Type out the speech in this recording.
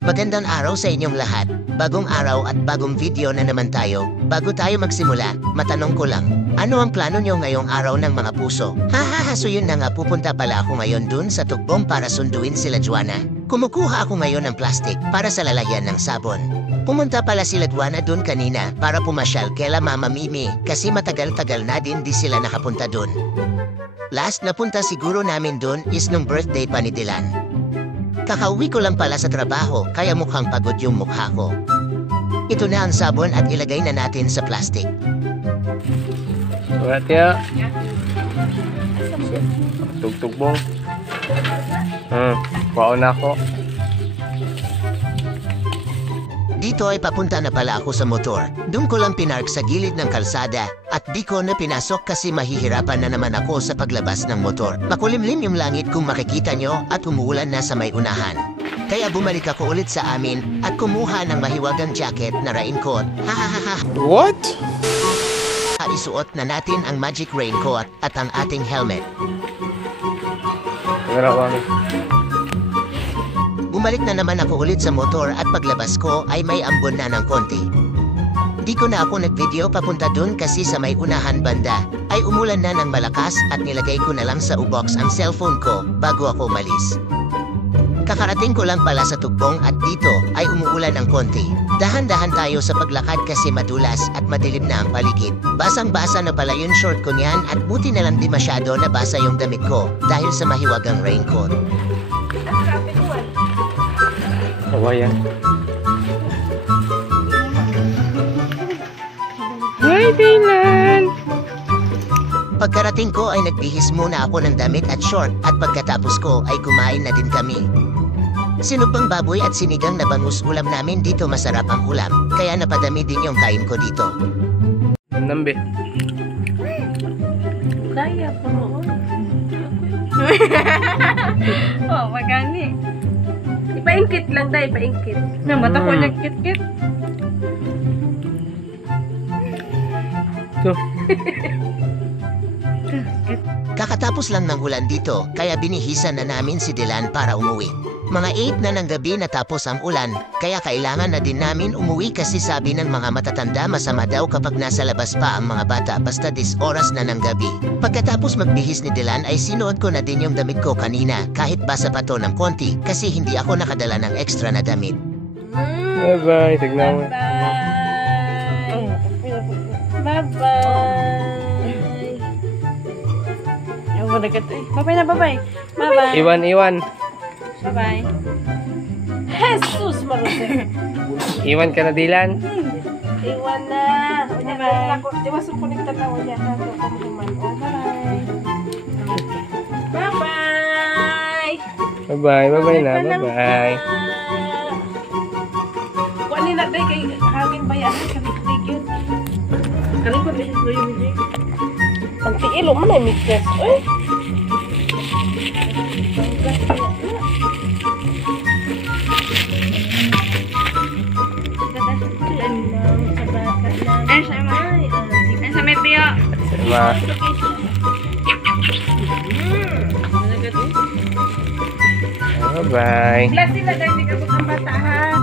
Magandang araw sa inyong lahat. Bagong araw at bagong video na naman tayo. Bago tayo magsimula, matanong ko lang, ano ang plano nyo ngayong araw ng mga puso? So yun na nga, pupunta pala ako ngayon dun sa tugbong para sunduin sila Juana. Kumukuha ako ngayon ng plastic para sa lalagyan ng sabon. Pumunta pala sila Juana dun kanina para pumasyal kela Mama Mimi kasi matagal-tagal na din di sila nakapunta dun. Last na punta siguro namin dun is nung birthday pa ni Dylan. Kakauwi ko lang pala sa trabaho kaya mukhang pagod yung mukha ko. Ito na ang sabon at ilagay na natin sa plastic. Surat ya. Tugtugbong. Kuha na ako. Dito ay papunta na pala ako sa motor. Doon ko lang pinark sa gilid ng kalsada at di ko na pinasok kasi mahihirapan na naman ako sa paglabas ng motor. Makulimlim yung langit kung makikita nyo at umuulan na sa may unahan. Kaya bumalik ako ulit sa amin at kumuha ng mahiwagang jacket na raincoat. What? Isuot na natin ang magic raincoat at ang ating helmet. Bumalik na naman ako ulit sa motor at paglabas ko ay may ambon na ng konti. Di ko na ako nag-video papunta dun kasi sa may unahan banda ay umulan na ng malakas at nilagay ko na lang sa ubox ang cellphone ko bago ako umalis. Kakarating ko lang pala sa tugbong at dito ay umuulan ng konti. Dahan-dahan tayo sa paglakad kasi madulas at madilim na ang paligid. Basang-basa na pala yung short ko niyan at buti na lang di masyado nabasa yung damit ko dahil sa mahiwagang raincoat. Kawayan. Hi, Dylan! Pagkarating ko ay nagbihis muna ako ng damit at short at pagkatapos ko ay kumain na din kami. Sinupang baboy at sinigang na bangus ulam namin dito, masarap ang ulam, kaya napadami din yung kain ko dito. Nambe. Kaya po. Oh, magani. Ipaingkit lang dahil, ipaingkit. Mata ko nagkit-kit. So. Kakatapos lang ng ulan dito, kaya binihisan na namin si Dylan para umuwi. Mga 8 na ng gabi natapos ang ulan, kaya kailangan na din namin umuwi kasi sabi ng mga matatanda masama daw kapag nasa labas pa ang mga bata basta 10 oras na ng gabi. Pagkatapos magbihis ni Dylan ay sinuot ko na din yung damit ko kanina kahit basa pa to ng konti kasi hindi ako nakadala ng extra na damit. Bye-bye, tignan mo. Bye-bye. Bye-bye na, bye-bye. Bye-bye. Iwan. Bye-bye. Jesus, Marose. Iwan ka na, Dylan. Iwan na. Bye-bye. Di ba sukulitan na wala na ito kamuman. Bye-bye. Bye-bye. Bye-bye na, bye-bye. Kuha nila day kay hangin ba yan? Kaliklik yun. Kalikot ba yun? Ang tiilo mo na yung mixes. Uy! Ay, sa may tiyo. Sama. Bye-bye. Glass sila dahil di ka bukang bata ha.